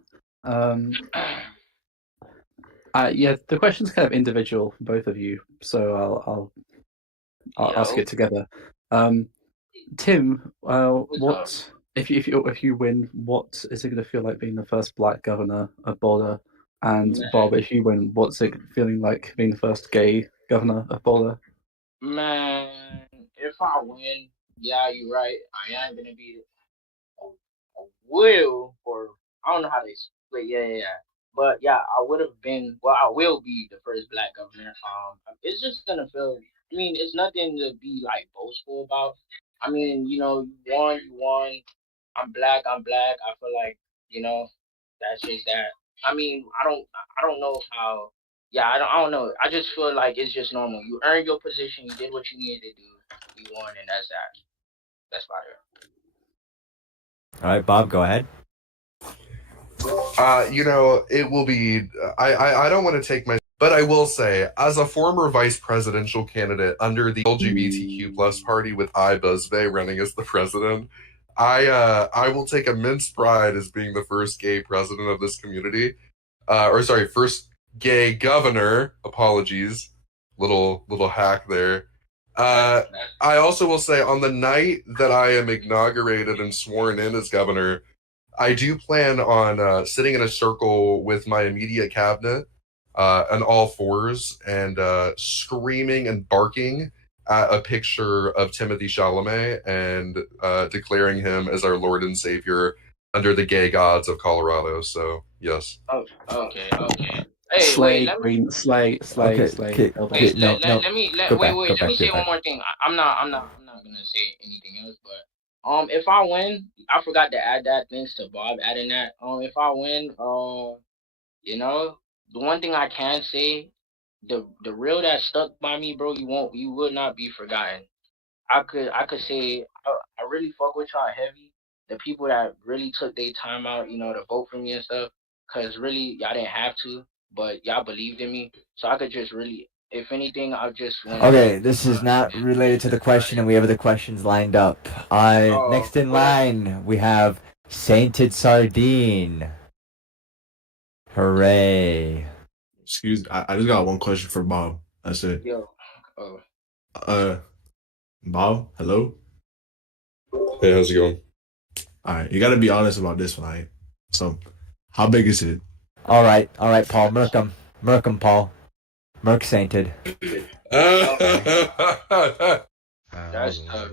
Yeah, the question's kind of individual for both of you, so I'll ask it together. Tim, what if you win? What is it going to feel like being the first black governor of Boulder? And Bob, if you win, what's it feeling like being the first gay governor of Boulder? Man, if I win, yeah, you're right. I am gonna be a will, or I don't know how they split. Yeah. But yeah, I would have been. Well, I will be the first black governor. It's just gonna feel. I mean, it's nothing to be like boastful about. I mean, you won, you won. I'm black, I'm black. I feel like that's just that. I mean, I don't know how. Yeah, I don't know. I just feel like it's just normal. You earned your position. You did what you needed to do. You won, and that's that. That's about it. All right, Bob, go ahead. It will be. I don't want to take my, but I will say, as a former vice presidential candidate under the LGBTQ plus party with I Busby running as the president, I will take immense pride as being the first gay president of this community, first gay governor. Apologies, little hack there. I also will say, on the night that I am inaugurated and sworn in as governor, I do plan on sitting in a circle with my immediate cabinet on all fours and screaming and barking at a picture of Timothy Chalamet and declaring him as our Lord and Savior under the gay gods of Colorado. So, yes. Oh, okay. Hey, Slay, wait, Green, slay. Let me say one more thing. I'm not gonna say anything else, but if I win, I forgot to add that. Thanks to Bob adding that. If I win, the one thing I can say, the real that stuck by me, bro, you would not be forgotten. I could say I really fuck with y'all heavy. The people that really took their time out, to vote for me and stuff, cause really y'all didn't have to, but y'all believed in me. So I could just really, if anything, I just want. Okay, this is not related to the question, and we have the questions lined up. Next in line, we have Sainted Sardine. Hooray. Excuse, I just got one question for Bob. That's it. Yo. Bob, hello? Hey, how's it going? All right, you got to be honest about this one, all right? So, how big is it? All right, Paul. Merkham, Paul. Merc Sainted. That's tough.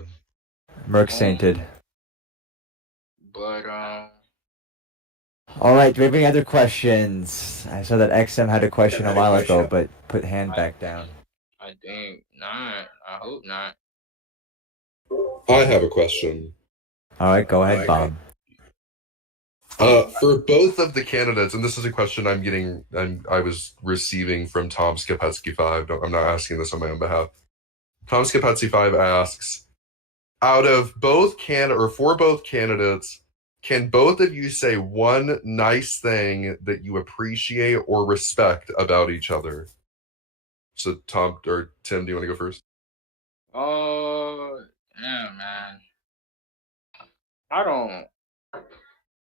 Merc Sainted. But all right, do we have any other questions? I saw that XM had a question a while ago, but put hand back down. I think not. I hope not. I have a question. All right, go ahead, Bob. For both of the candidates, and this is a question I was receiving from Tom Skapetsky 5. I'm not asking this on my own behalf. Tom Skapetsky 5 asks, for both candidates, can both of you say one nice thing that you appreciate or respect about each other? So Tom or Tim, do you want to go first? Yeah, man.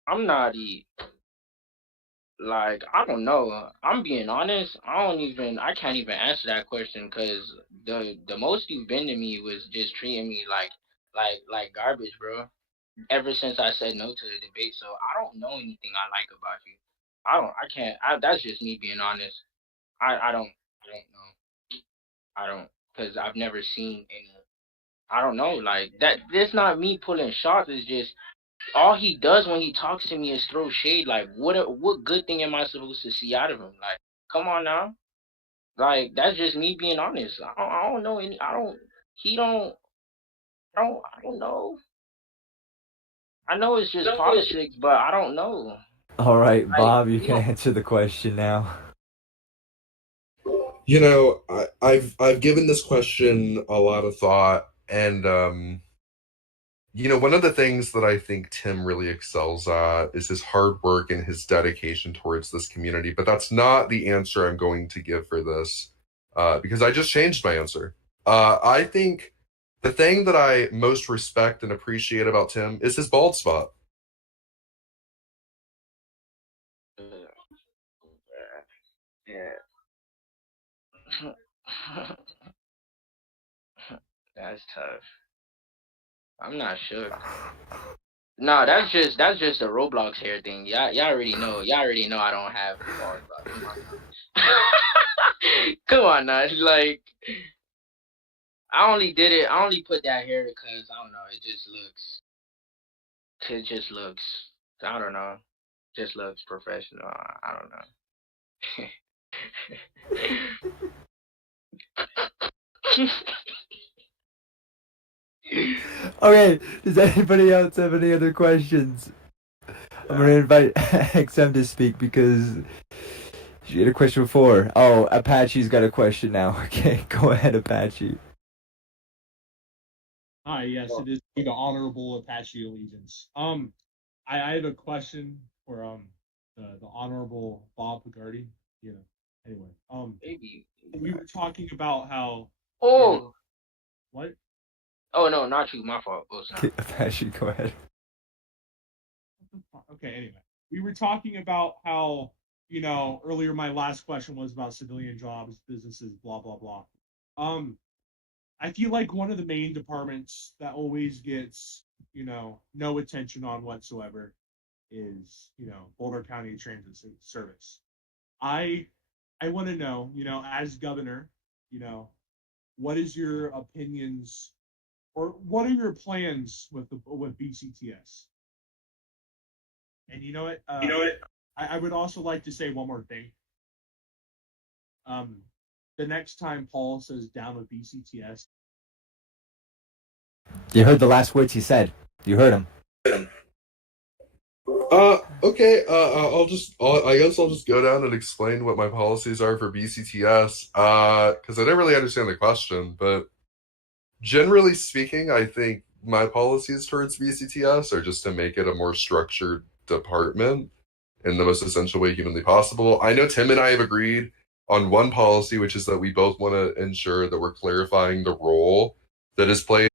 I'm not I don't know. I'm being honest. I can't even answer that question because the most you've been to me was just treating me like garbage, bro. Ever since I said no to the debate, so I don't know anything I like about you. I can't. That's just me being honest. I don't know. I don't, because I've never seen any. I don't know, like that. It's not me pulling shots. It's just all he does when he talks to me is throw shade. Like, what good thing am I supposed to see out of him? Like, come on now. Like, that's just me being honest. I don't know any. I don't. He don't. I don't know. I know it's just politics, but I don't know. All right, Bob, you can answer the question now. I've given this question a lot of thought, and one of the things that I think Tim really excels at is his hard work and his dedication towards this community. But that's not the answer I'm going to give for this, because I just changed my answer. I think the thing that I most respect and appreciate about Tim is his bald spot. That's tough. I'm not sure. No, that's just a Roblox hair thing. Y'all already know. Y'all already know I don't have bars, bro. Come on now. Come on now. Like I only did it. I only put that hair because I don't know. It just looks. It just looks. I don't know. Just looks professional. I don't know. Okay, does anybody else have any other questions? I'm gonna invite XM to speak because she had a question before. Oh, Apache's got a question now. Okay, go ahead, Apache. Hi, yes, it is the Honorable Apache Allegiance. I have a question for the Honorable Bob Picardi. You know, anyway, Maybe. we were talking about how. Oh. What? Oh no, not you. My fault. Oh, sorry. Apache, go ahead. Okay, anyway, we were talking about how, earlier my last question was about civilian jobs, businesses, blah blah blah. I feel like one of the main departments that always gets, no attention on whatsoever is, Boulder County Transit Service. I want to know, as governor, what is your opinions or what are your plans with BCTS? And you know what? I would also like to say one more thing. The next time Paul says down with BCTS. You heard the last words he said. You heard him. Okay. I guess I'll just go down and explain what my policies are for BCTS. Because I didn't really understand the question, but generally speaking, I think my policies towards BCTS are just to make it a more structured department in the most essential way humanly possible. I know Tim and I have agreed on one policy, which is that we both want to ensure that we're clarifying the role that is played.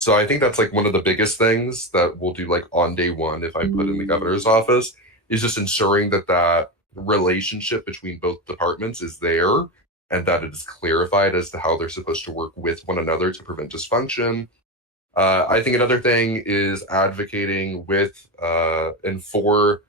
So I think that's like one of the biggest things that we'll do like on day one if I put in the governor's office is just ensuring that that relationship between both departments is there and that it is clarified as to how they're supposed to work with one another to prevent dysfunction. I think another thing is advocating with and for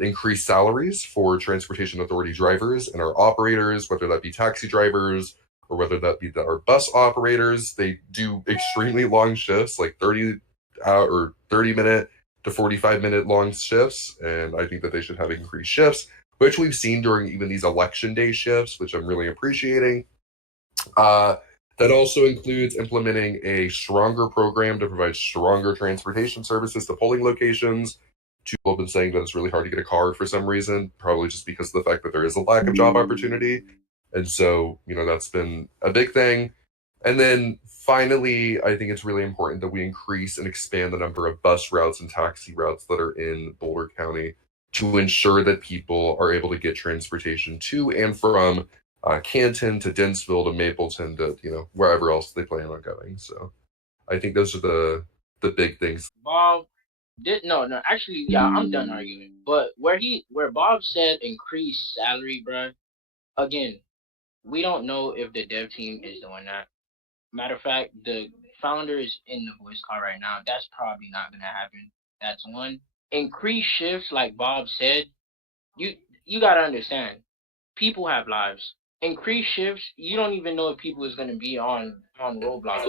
increased salaries for transportation authority drivers and our operators, whether that be taxi drivers or whether that be our bus operators. They do extremely long shifts, like 30 minute to 45-minute long shifts, and I think that they should have increased shifts, which we've seen during even these election day shifts, which I'm really appreciating. That also includes implementing a stronger program to provide stronger transportation services to polling locations. People have been saying that it's really hard to get a car for some reason, probably just because of the fact that there is a lack of job opportunity. And so, that's been a big thing. And then finally, I think it's really important that we increase and expand the number of bus routes and taxi routes that are in Boulder County to ensure that people are able to get transportation to and from Canton to Dennisville to Mapleton to, wherever else they plan on going. So I think those are the big things. Bob, no, actually, yeah, I'm done arguing. But where Bob said increase salary, bruh, again, we don't know if the dev team is doing that. Matter of fact, the founder is in the voice call right now. That's probably not gonna happen. That's one. Increase shifts, like Bob said. You gotta understand, people have lives. Increase shifts. You don't even know if people is gonna be on Roblox.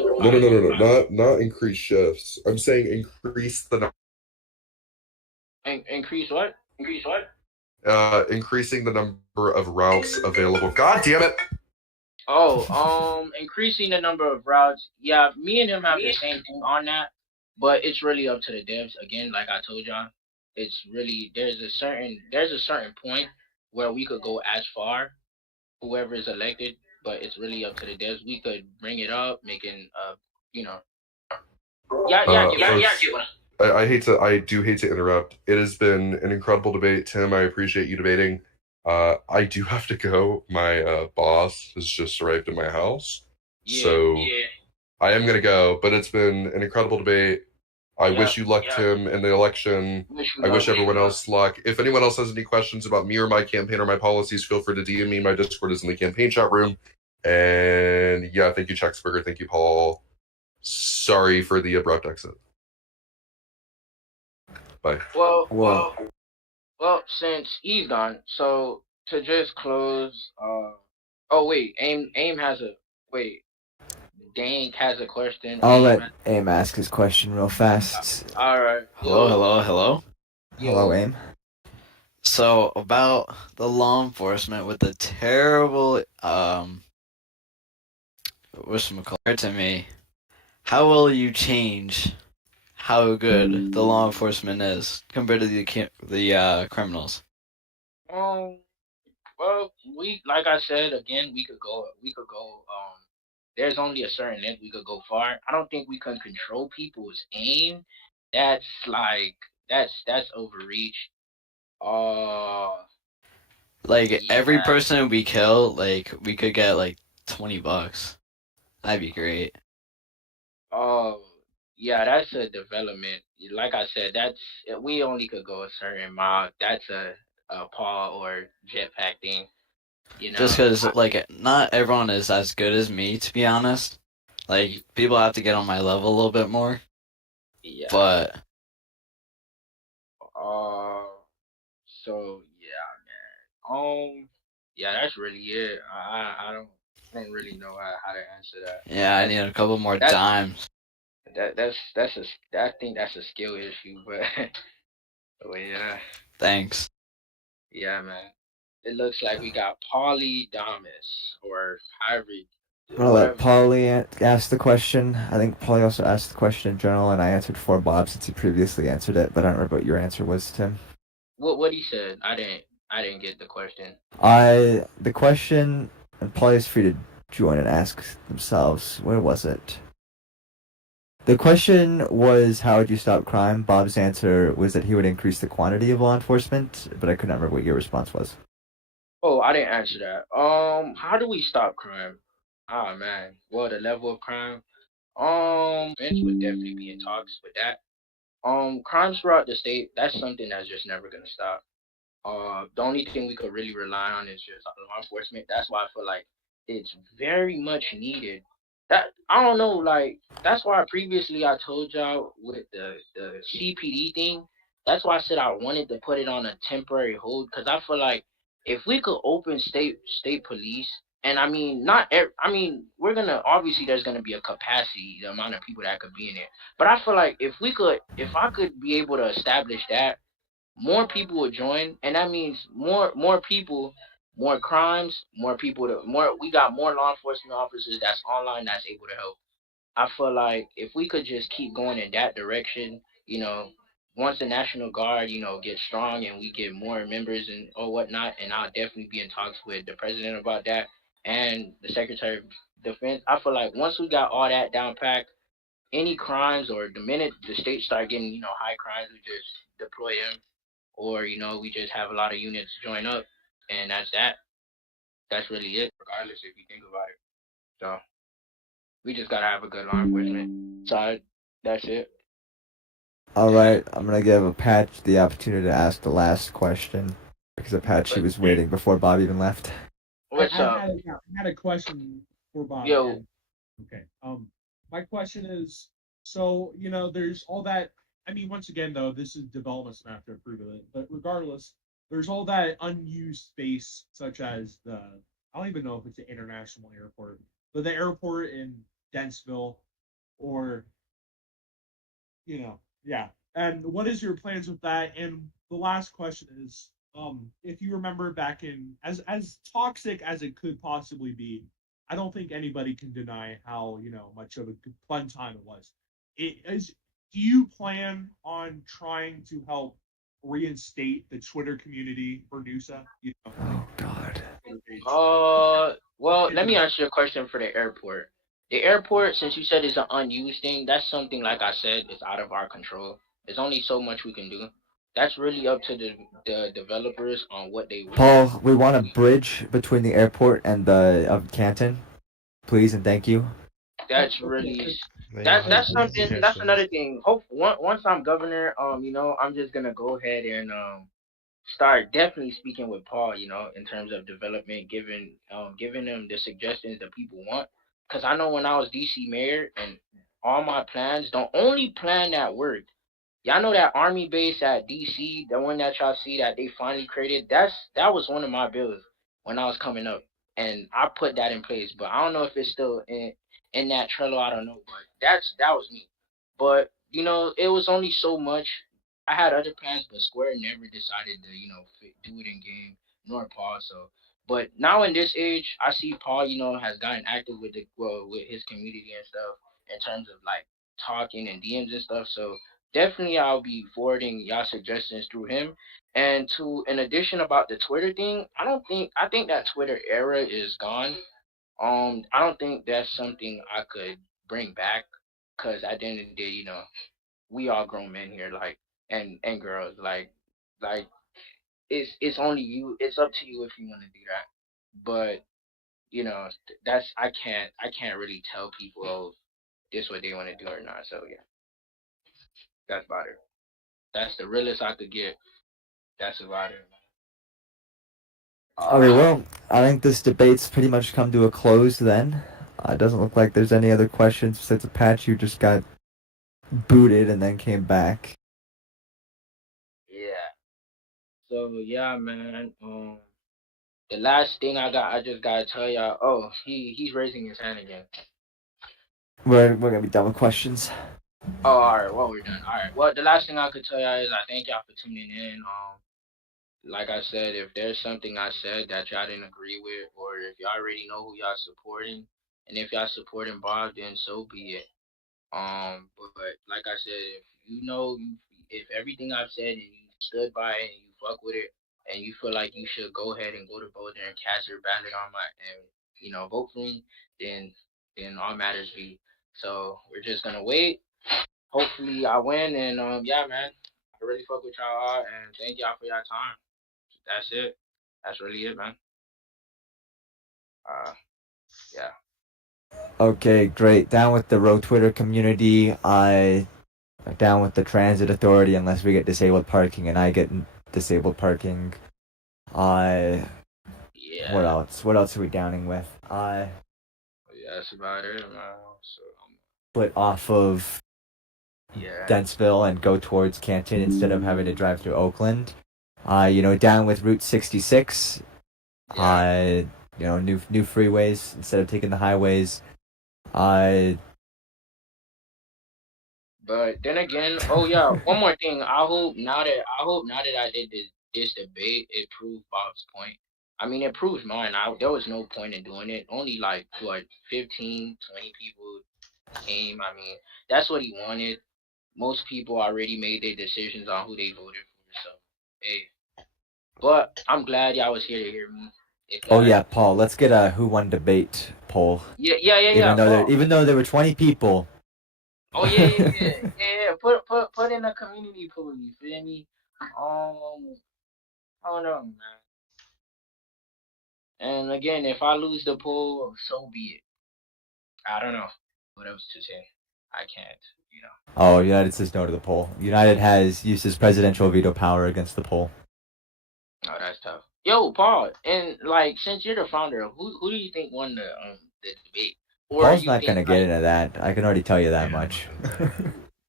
No. Not increase shifts. I'm saying increase the. Increase what? Increase what? Increasing the number of routes available. God damn it! Oh, increasing the number of routes. Yeah, me and him have the same thing on that, but it's really up to the devs. Again, like I told y'all, it's really there's a certain point where we could go as far, whoever is elected, but it's really up to the devs. We could bring it up, making I do hate to interrupt. It has been an incredible debate, Tim. I appreciate you debating. I do have to go. My boss has just arrived at my house, so I am gonna go. But it's been an incredible debate. I Yeah, wish you luck, yeah. Tim, in the election. Wish you I luck. wish everyone else luck. If anyone else has any questions about me or my campaign or my policies, feel free to DM me. My Discord is in the campaign chat room. And yeah, thank you, Checksburger. Thank you, Paul. Sorry for the abrupt exit. Bye. Well, since he's gone, so to just close, oh wait, aim has a wait. Dank has a question. I'll let Aim ask his question real fast. All right. Hello. Hello, Aim. So about the law enforcement with the terrible whatchamacallit to me, how will you change how good the law enforcement is compared to the criminals? Well, like I said again, we could go. There's only a certain length we could go far. I don't think we can control people's aim. That's like that's overreach. Like every person we kill, like we could get like $20. That'd be great. Oh, yeah, that's a development. Like I said, we only could go a certain mile. That's a paw or jetpack thing. You know, Just because, like, not everyone is as good as me, to be honest. Like, people have to get on my level a little bit more. Yeah. But. So yeah, man. Yeah, that's really it. I don't really know how to answer that. Yeah, I need a couple more dimes. I think that's a skill issue, but yeah. Thanks. Yeah, man. It looks like we got Polydamus, or however. I'm gonna let Paulie ask the question. I think Paulie also asked the question in general, and I answered for Bob since he previously answered it, but I don't remember what your answer was, Tim. What he said? I didn't get the question. The question, and Paulie is free to join and ask themselves. Where was it? The question was, how would you stop crime? Bob's answer was that he would increase the quantity of law enforcement, but I couldn't remember what your response was. Oh, I didn't answer that. How do we stop crime? Oh man, well, the level of crime. Vince would definitely be in talks with that. Crimes throughout the state. That's something that's just never gonna stop. The only thing we could really rely on is just law enforcement. That's why I feel like it's very much needed. That I don't know, like that's why previously I told y'all with the CPD thing. That's why I said I wanted to put it on a temporary hold because I feel like if we could open state police, and I mean we're gonna obviously there's gonna be a capacity, the amount of people that could be in it. But I feel like if I could be able to establish that, more people would join, and that means more people, more crimes, we got more law enforcement officers that's online that's able to help. I feel like if we could just keep going in that direction, once the National Guard, gets strong and we get more members and or whatnot, and I'll definitely be in talks with the president about that and the Secretary of Defense. I feel like once we got all that down packed, any crimes or the minute the state start getting, high crimes, we just deploy them. Or, we just have a lot of units join up, and that's that. That's really it, regardless if you think about it. So, we just gotta have a good law enforcement side. That's it. All right, I'm gonna give Apache the opportunity to ask the last question because Apache was waiting before Bob even left. What's up? I had a question for Bob. Yo. Okay. My question is, so there's all that. I mean, once again, though, this is development smack to approve of it. But regardless, there's all that unused space, such as I don't even know if it's an international airport, but the airport in Dentsville, or yeah. And what is your plans with that? And the last question is, if you remember back in as toxic as it could possibly be, I don't think anybody can deny how much of a fun time it was. It is. Do you plan on trying to help reinstate the Twitter community for Noosa? Oh God. Well, let me answer your question for the airport. The airport, since you said it's an unused thing, that's something, like I said, is out of our control. There's only so much we can do. That's really up to the developers on what they want. Paul, we want a bridge between the airport and the of Canton, please and thank you. That's really That's something. That's another thing. Hope once I'm governor, I'm just gonna go ahead and start definitely speaking with Paul, in terms of development, giving them the suggestions that people want. Cause I know when I was DC mayor and all my plans, the only plan that worked, y'all know that army base at DC, the one that y'all see that they finally created. That was one of my bills when I was coming up, and I put that in place. But I don't know if it's still in that Trello. I don't know, but that was me. But it was only so much. I had other plans, but Square never decided to do it in game, nor Paul. So, but now in this age, I see Paul, has gotten active with his community and stuff in terms of like talking and DMs and stuff. So definitely I'll be forwarding y'all suggestions through him. And in addition about the Twitter thing, I think that Twitter era is gone. I don't think that's something I could bring back because at the end of the day, we all grown men here, like and girls, like it's only you. It's up to you if you want to do that. But that's I can't really tell people this what they want to do or not. So yeah, that's about it. That's the realest I could get. That's about it. Okay, well, I think this debate's pretty much come to a close then. It doesn't look like there's any other questions besides Apache who just got booted and then came back. Yeah. So yeah, man. The last thing I just gotta tell y'all. Oh, he's raising his hand again. We're gonna be done with questions. Oh, all right. Well, we're done. All right. Well, the last thing I could tell y'all is I thank y'all for tuning in. Like I said, if there's something I said that y'all didn't agree with, or if y'all already know who y'all supporting, and if y'all supporting Bob, then so be it. But like I said, if everything I've said and you stood by it and you fuck with it, and you feel like you should go ahead and go to vote there and cast your ballot on my and vote for me, then all matters be. So we're just gonna wait. Hopefully I win, and yeah, man, I really fuck with y'all all, and thank y'all for your time. That's it. That's really it, man. Yeah. Okay, great. Down with the Row Twitter community. Down with the Transit Authority unless we get disabled parking and I get disabled parking. Yeah. What else? What else are we downing with? Yeah, that's about it, man. So Split off of Dentsville and go towards Canton instead of having to drive through Oakland. Down with Route 66. New freeways instead of taking the highways. But then again, oh yeah, one more thing. I hope now that I did this debate, it proved Bob's point. I mean, it proves mine. There was no point in doing it. Only like what 15, 20 people came. I mean, that's what he wanted. Most people already made their decisions on who they voted for. So hey, but I'm glad y'all was here to hear me. Oh yeah, Paul. Let's get a who won debate poll. Yeah. Even though there were 20 people. Oh yeah. Put in a community pool. You feel me? I don't know, man. And again, if I lose the poll, so be it. I don't know what else to say. I can't. Oh, United says no to the poll. United has used his presidential veto power against the poll. Oh, that's tough. Yo, Paul, and like since you're the founder, who do you think won the debate? Or Paul's not gonna get into that. I can already tell you that much.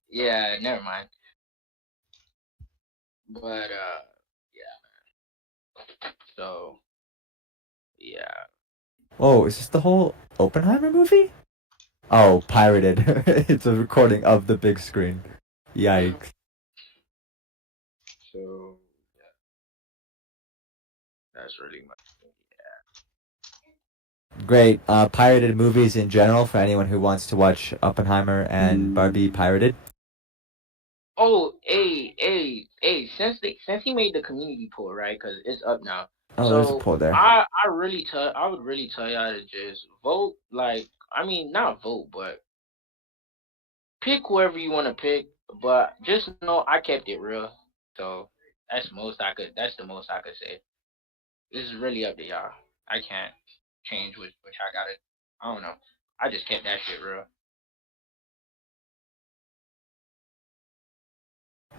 Yeah, never mind. But yeah. So yeah. Oh, is this the whole Oppenheimer movie? Oh, pirated. It's a recording of the big screen. Yikes. So yeah. That's really much. Great. Pirated movies in general for anyone who wants to watch Oppenheimer and Barbie pirated. Oh, hey! Since he made the community poll, right? Because it's up now. Oh, so there's a poll there. I would really tell y'all to just vote. Like, I mean, not vote, but pick whoever you want to pick. But just know I kept it real. So that's the most I could say. This is really up to y'all. I can't change which I got it. I don't know. I just kept that shit real.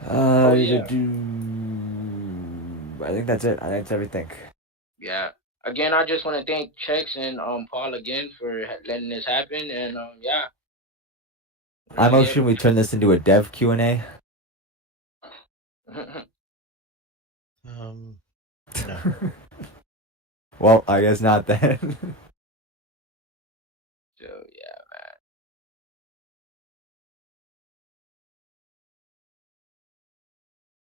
yeah. I think that's it. I think that's everything. Yeah. Again, I just want to thank Chex and Paul again for letting this happen, and yeah. I motion we turn this into a dev Q&A. No. Well, I guess not then. So yeah, man.